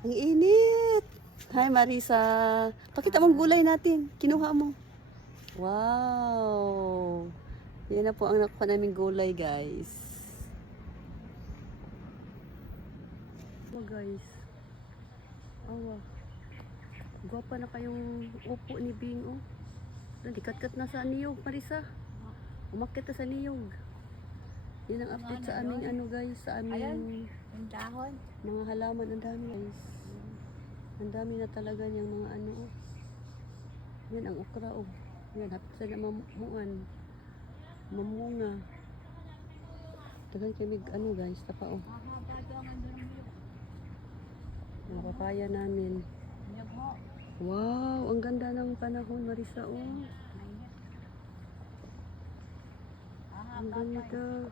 Ang init. Hi Marisa. Pakita mong gulay natin. Kinuha mo. Wow. Yan na po ang nakuha naming gulay, guys. Oh, guys. Awa. Gwapa na kayong upo ni Bing, oh. Dikat-kat na sa niyog, Marisa. Umakit na sa niyog. Yan ang update sa aming ano, guys. Sa aming Yung dahon. mga halaman. Ang dami, guys. Ang dami na talaga niyang mga ano, oh. Yan ang okra, oh. Yan, hapit sa na mamunga. Tagan kami, ano, guys, tapa, oh. Mahaba doon ang durumiyok. Mga papaya namin. Niyog mo. Wow, ang ganda ng panahon, Marisa, oh. Mainit. Ang ganda.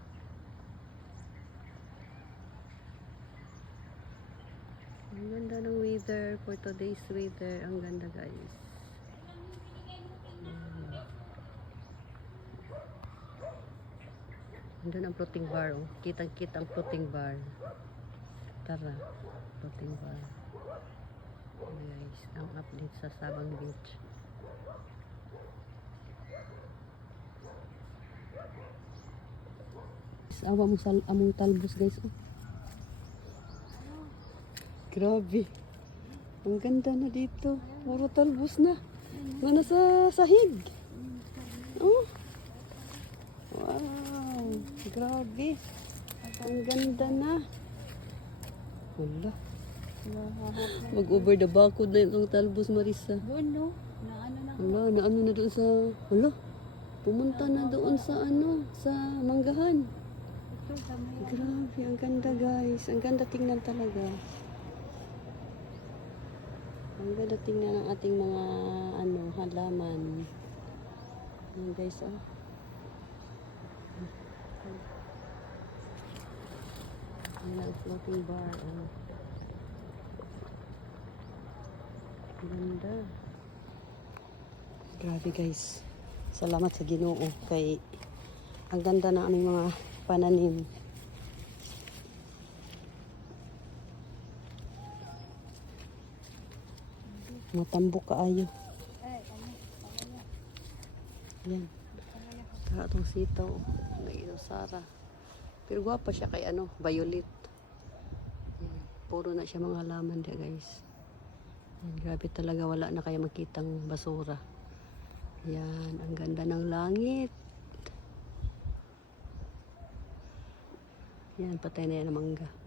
Ang ganda ng weather for today's weather. Ang ganda, guys. Andun ang floating bar, oh. Kitang-kita ang floating bar. Tara, floating bar. Guys, ang update sa Sabang Beach. Awa mo sa among talbos, guys, oh. Grabe. Ang ganda na dito. Puro talbos na. Na nasa sahig. Oh. Wow. Grabe. Ang ganda na. Wala. Mag-over the bakod na itong talbos, Marisa. Doon, no? Na ano na. Wala, na ano na doon sa... Wala. Pumunta na doon sa ano, sa manggahan. Ito, sa may Grabe, ang ganda, guys. Ang ganda tingnan talaga. Ang ganda tingnan ng ating mga ano, halaman. Ayan, guys, oh. Ayan ang floating bar, oh. Ang ganda. Grabe, guys. Salamat sa Ginoo kay ang ganda na aming mga pananim. Matambok kaayo. Yan. Saka itong sitaw. Nag-inusara. Pero gwapa siya kay ano, violet. Yan. Puro na siya mga halaman dia, guys. Yan. Grabe talaga, wala na kaya makitang basura. Yan. Ang ganda ng langit. Yan. Patay na yan ang mangga.